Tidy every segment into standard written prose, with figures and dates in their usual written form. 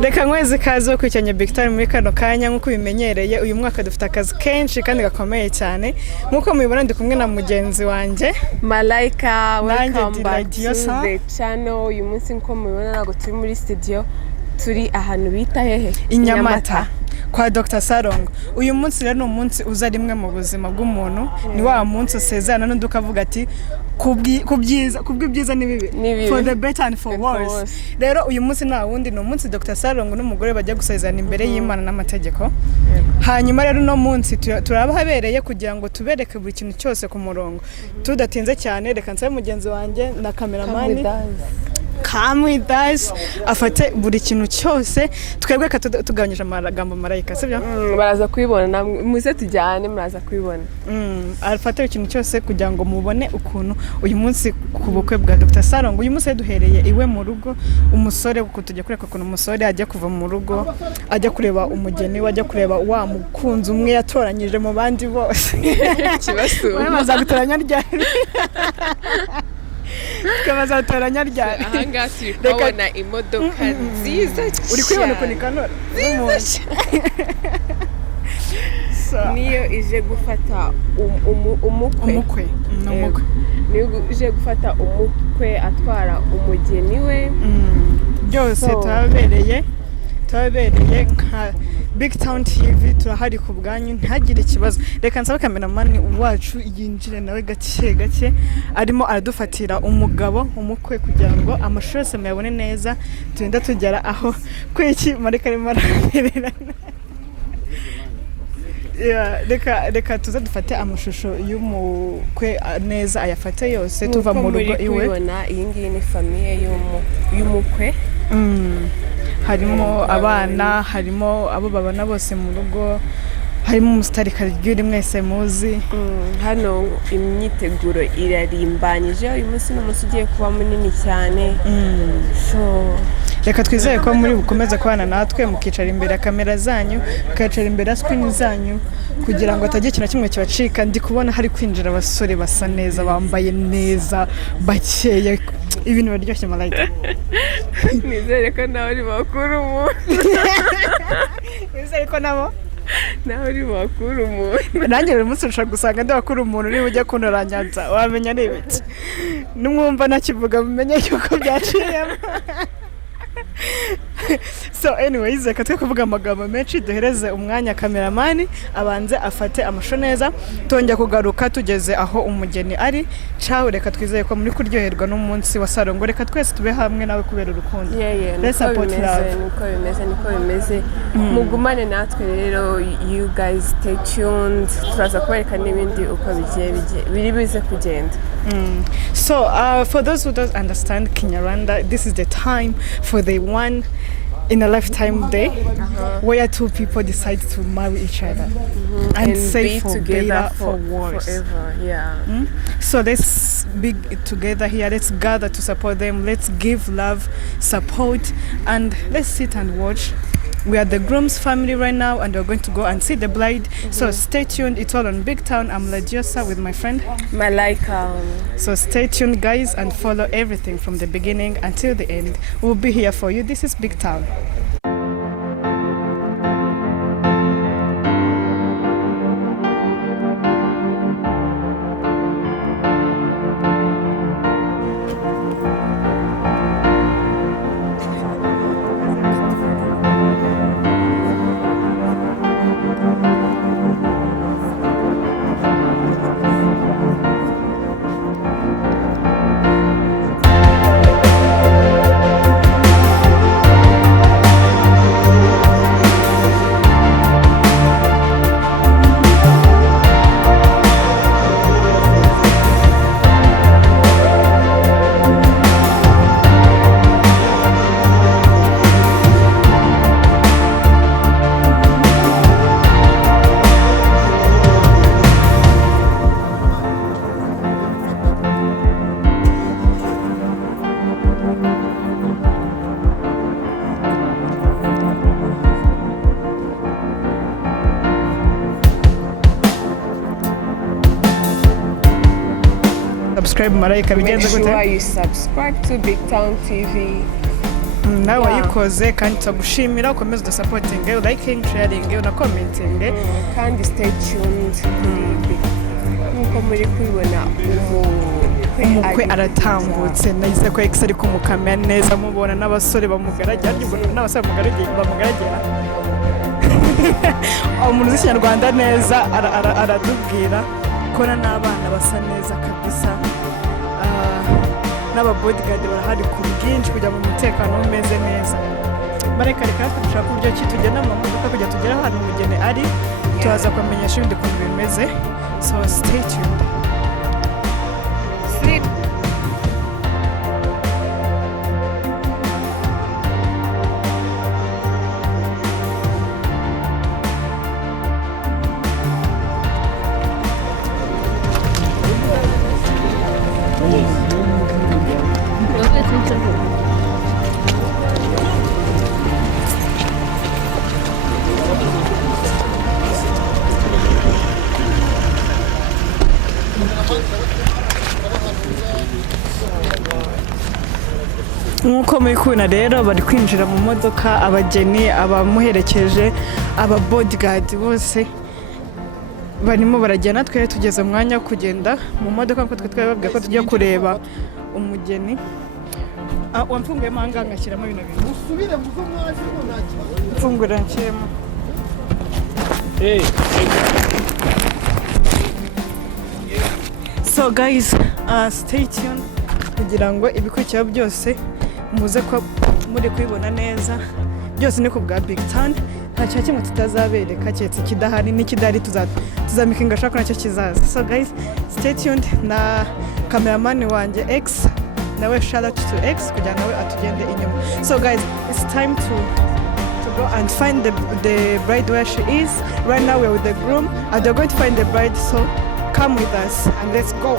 Reka nkwezi kazi wo kwicanya BigTown muri kano kanya nkuko bimenyereye uyu mwaka dufite akazi kenshi kandi gakomeye cyane nkuko mubibona ndi kumwe na mugenzi wanje Malaika. Welcome back to the channel. Uyu munsi nkuko mubibona nago turi muri studio turi ahantu bita hehe Inyamata kwa Dr. Salongo. Uyu munsi rero umunsi uza rimwe mu buzima bw'umuntu ni wa munsi usezerana n'undi ukavuga ati kubwibyiza nibibi for the better and for worse. Rero uyu munsi na wundi no munsi Dr. Salongo n'umugore bajya gusezerana imbere y'Imana n'amategeko. Hanyuma rero no munsi turabahabereye kugira ngo tubereke buri kintu cyose ku murongo. Tudatinze cyane reka nsabe mugenzi wanjye na cameraman Come with us afate buri kintu cyose twebwe tugabanyije amagambo Malaika sibyo baraza kwibona namwe muze tujyane muraza kwibona afate ikintu cyose kugira ngo mubone ukuntu uyu munsi ku bukwe bwa Dr. Salongo uyu munsi duhereye iwe mu rugo umusore kutujya kureka ukuntu umusore ajya kuva mu rugo ajya kureba umugeni wajya kureba wa mukunzi umwe yatoranyije mu bandi bose kibasuma bamaze gutoranya ryari Kamaza utoranya ryari ahanga turi kubona imodoka nziza uri kwibona ko ni kanora niyo ije gufata umukwe niyo ije gufata umukwe atwara umugeni we byose tabereye nka BigTown TV turahari ku bwanyu ntagire ikibazo reka nsabe cameraman wacu yinjire nawe gake arimo aradufatira umukwe kugira ngo amashusho yose muyabone neza tugenda tugera aho kwiki Malaika arimo arahererana reka tuze dufate amashusho y'umukwe neza ayafate yose tuva mu rugo iwe iyi ngiyi ni famille y'umukwe harimo abana harimo abo babana bose mu rugo harimo umusitari karigiri mwese muzi hano imyiteguro irarimbanyije uyu munsi n'umunsi ugiye kuba munini cyane reka twizeye ko muri bukomeza kubana natwe mukicara imbere ya kamera zanyu mukicara imbere ya screen zanyu kugira ngo atagiye ikintu kimwe kibacika ndi kubona hari kwinjira abasore basa neza bambaye neza bakeye ibintu biryoshye Malaika nizere ko nawe uri makuru umuntu nizere ko nawe uri makuru umuntu nanjye buri munsi ushaka gusanga ndi makuru umuntu niba ujya kunoranyanza wamenya n'ibiki numwumva nakivuga mumenye yuko byaciyemo so anyways reka twe kuvuga amagambo menshi duhereze umwanya cameraman abanze afate amashusho neza tongera kugaruka tugeze aho umugeni ari ciao reka twizeye ko muri kuryoherwa n'umunsi wa Salongo reka twese tube hamwe nawe kubera urukundo let's support love niko bimeze mugumane natwe rero you guys stay tuned turaza kubereka n'ibindi uko biri bize kugenda so for those who don't understand Kinyarwanda this is the time for the one in a lifetime day where two people decide to marry each other and stay for better for worse forever. So let's be together here, let's gather to support them, let's give love, support, and let's sit and watch. We are the groom's family right now and we're going to go and see the bride. So stay tuned, it's all on BigTown. I'm Ladiosa with my friend Malaika. So stay tuned guys and follow everything from the beginning until the end. We'll be here for you. This is BigTown. subscribe Malaika bigenze gute? Make sure you subscribe to BigTown TV. nawe wayikoze kandi turagushimira ukomeze udusapotinge liking sharing unakomentinge kandi stay tuned nk'uko muri kubibona umukwe aratambutse nagize ko X ari kumukamera neza mubona n'abasore bamugaragera n'abasore bamugaragera umuntu uzi Ikinyarwanda neza aratubwira ko n'abana basa neza kabisa n'ababodyguard barahari ku bwinshi kugira ngo umutekano umeze neza bareka dushaka uburyo ki tugenda mu modoka kugira tugere ahantu umugeni ari turaza kubamenyesha ibindi ukuntu bimeze so stay tuned. Nk'uko muri kubona rero bari kwinjira mu modoka abageni abamuherekeje aba bodyguard bose barimo baragenda natwe tugeze mu mwanya wo kugenda mu modoka kuko twe twababwiye ko tugiye kureba umugeni wamfunguye manga ngashyiramo ibintu bintu usubire muzo mwaje ngo ntakibazo mfungura nshyiremo so guys stay tuned kugira ngo ibikurikira byose muze ko muri kubibona neza byose ni ku bwa BigTown nta kintu kimwe tutazabereka cyetse kidahari n'ikidahari tuzamikinga ashaka nacyo kizaza so guys stay tuned na cameraman wanjye X nawe shout out to X kugira nawe atugende inyuma so guys it's time to go and find the bride where she is right now we're with the groom and they're going to find the bride so come with us and let's go.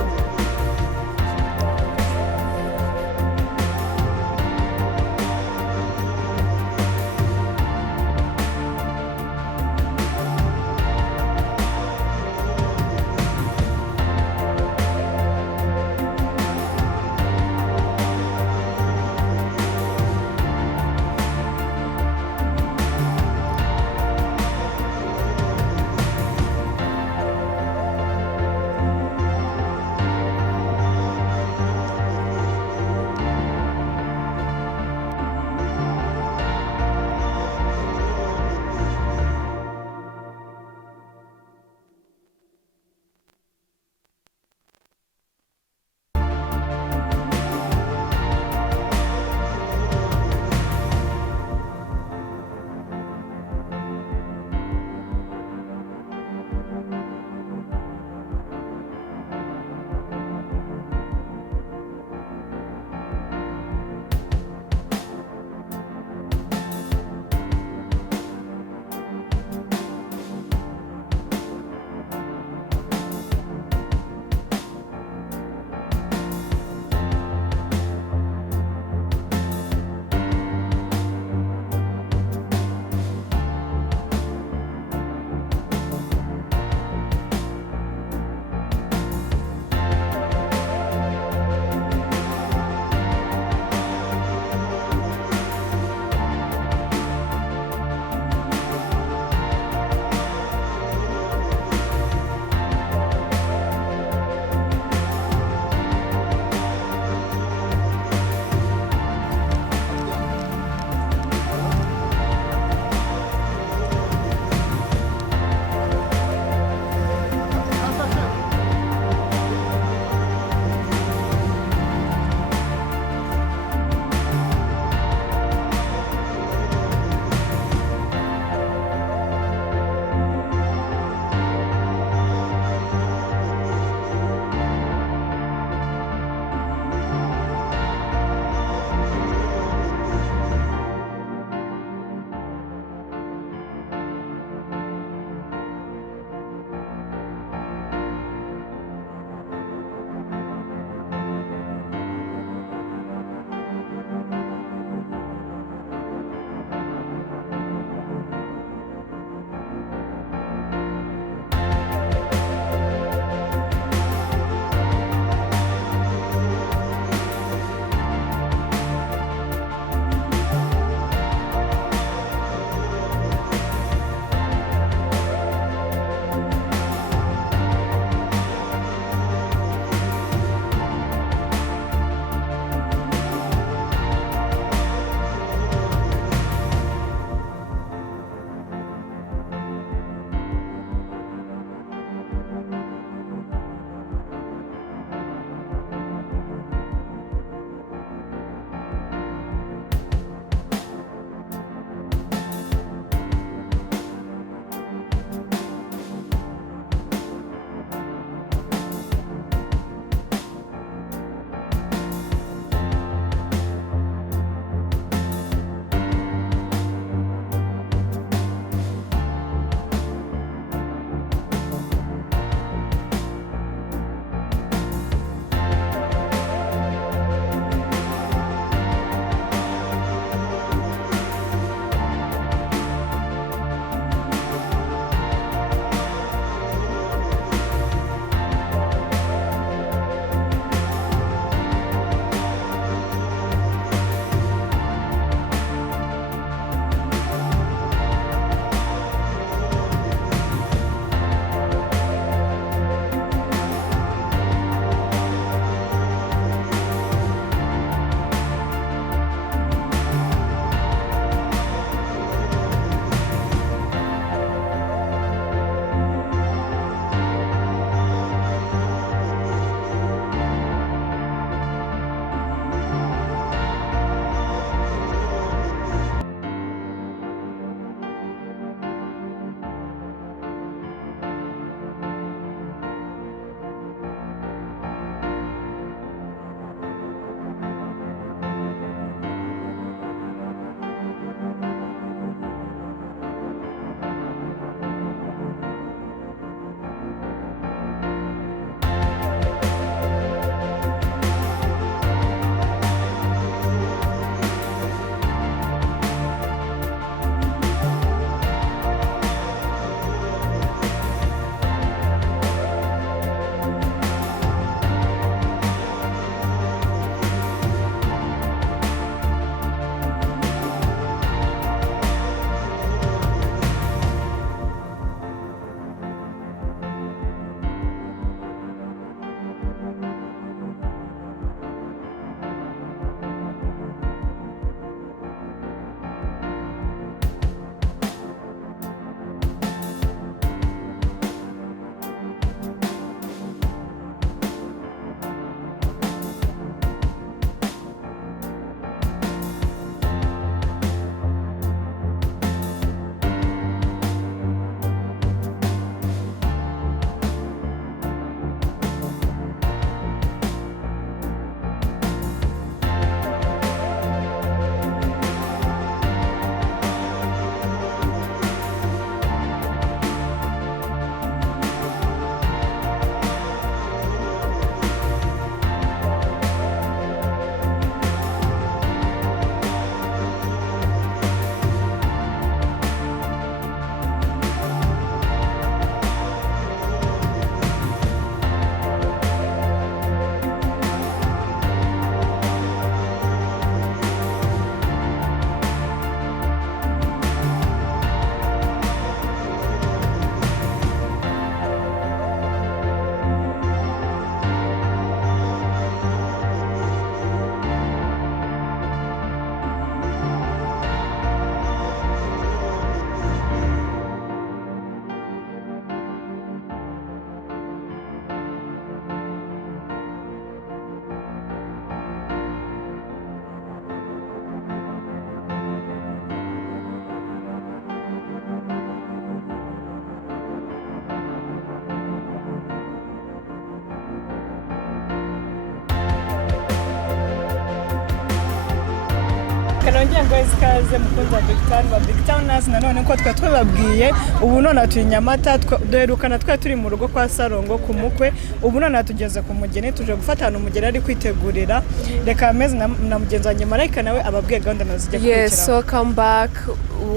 Kanongera ngo ikaze mukunda BigTown ba BigTowners nanone ko twababwiye ubu none turi Nyamata duherukana turi mu rugo kwa Salongo ku mukwe ubu none tugeze ku mugeni tuje gufatana umugeni ari kwitegurira reka ameze na mugenzi wanjye Marayika nawe ababwiye gahunda nazijya kurikira. Yes, so come back.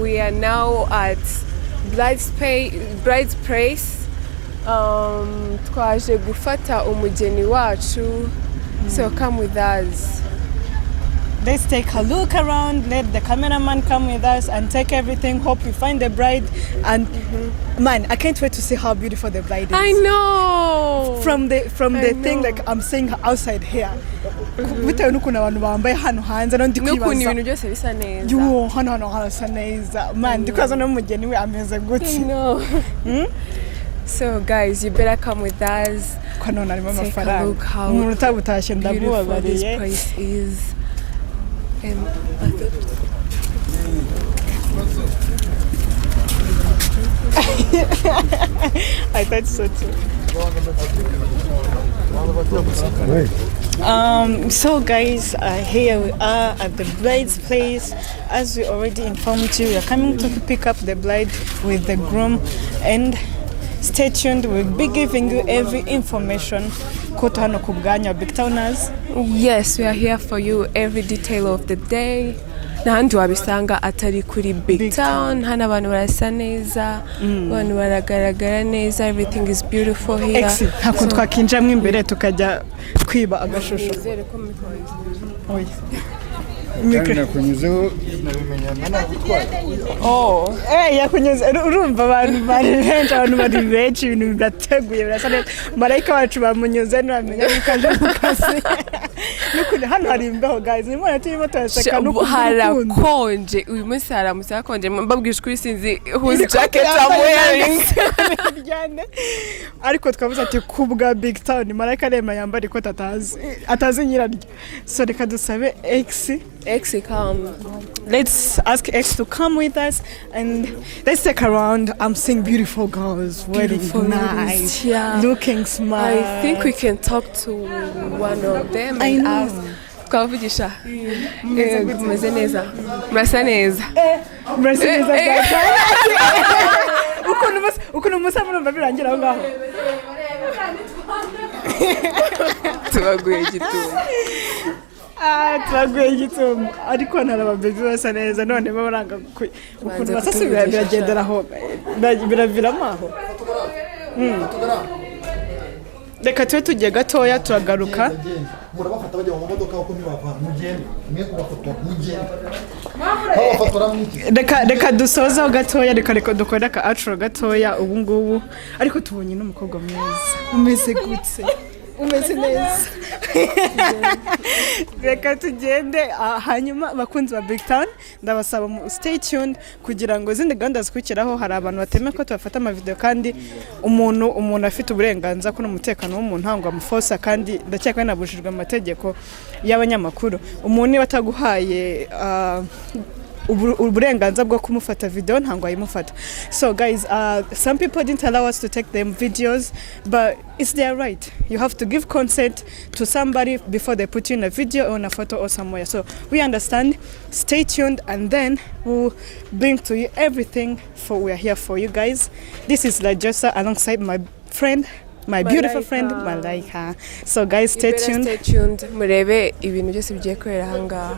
We are now at Bride's Place. Twaje gufata umugeni wacu. So come with us. Let's take a look around, let the cameraman come with us and take everything. Hope we find the bride and man, I can't wait to see how beautiful the bride is. I know. From the thing like I'm seeing her outside here. Bitewe n'ukuntu abantu bambaye hano hanze no ndi kwibaza. N'ukuntu ibintu byose bisa neza. Yo, hano hasa neza. Man, ndikwaza no mugeni we ameze gutya. I know. So guys, you better come with us. Kano narimo amafaranga. Umuntu utabutashye ndamubabariye. This place is. I thought so too. So guys, here we are at the bride's place. As we already informed you, we are coming to pick up the bride with the groom, and stay tuned. We'll be giving you every information. BigTowners. Yes, we are here for you. Every detail of the day. N'ahandi wabisanga atari kuri BigTown. Hano abantu barasa neza, abantu baragaragara neza. Everything is beautiful here. Ntabwo twakinjamo imbere tukajya kwiba agashusho. Nakunyuzeho nabimenyana nagutwaye. Yakunyuze urumva abantu bari benshi ibintu bibateguye birasa neza. Marayika wacu bamunyuze ntibamenya bikaje mu kazi. N'ukuntu hano hari imbeho guys, nimwe turimo turaseka n'ukuntu harakonje. Uyu munsi haramutse hakonje, mbabwije kuri sinzi whose jacket I'm wearing. Ariko twavuze ati kubwa BigTown Marayika rema yambara ikote atazi nyiraryo. So reka dusabe X come. Let's ask X to come with us and let's take around. I'm seeing beautiful girls, wearing nice, looking smart. I think we can talk to one of them and ask. Twavugisha. Meze neza. Murasa neza. Murasa neza. Ukuntu musa murumva birangira aho ngaho. Tubaguye gitumo. Turaguye igitumo ariko narababebi basa neza none baranga ukuntu basase biragendera aho biraviramo aho. Reka tugiye gatoya turagaruka. Murabafata bajya mu modoka uko ntibava mugende mwe kubafotora mugende. Reka dusozaho gatoya reka dukora ka outro gatoya ubu ngubu ariko tubonye n'umukobwa mwiza umeze gutse. Umeze neza. Reka tugende hanyuma bakunzi ba BigTown ndabasaba stay tuned kugira ngo zindi gahunda zikurikiraho. Hari abantu bateme ko tubafata ama video kandi umuntu afite uburenganzira ko n'umutekano w'umuntu ntango amufosa kandi ndakeka nabujijwe amategeko y'abanyamakuru. Umuntu wataguhaye uburenganzira bwo kumufata video ntango ayimufata. So guys, some people didn't allow us to take them videos, but it's their right. You have to give consent to somebody before they put you in a video or in a photo or somewhere. So we understand. Stay tuned and then we'll bring to you everything we are here for you guys. This is Lajosa alongside my friend, my beautiful friend Malaika. So guys, stay tuned. Stay tuned. Murebe ibintu byose bigiye kwera hanga.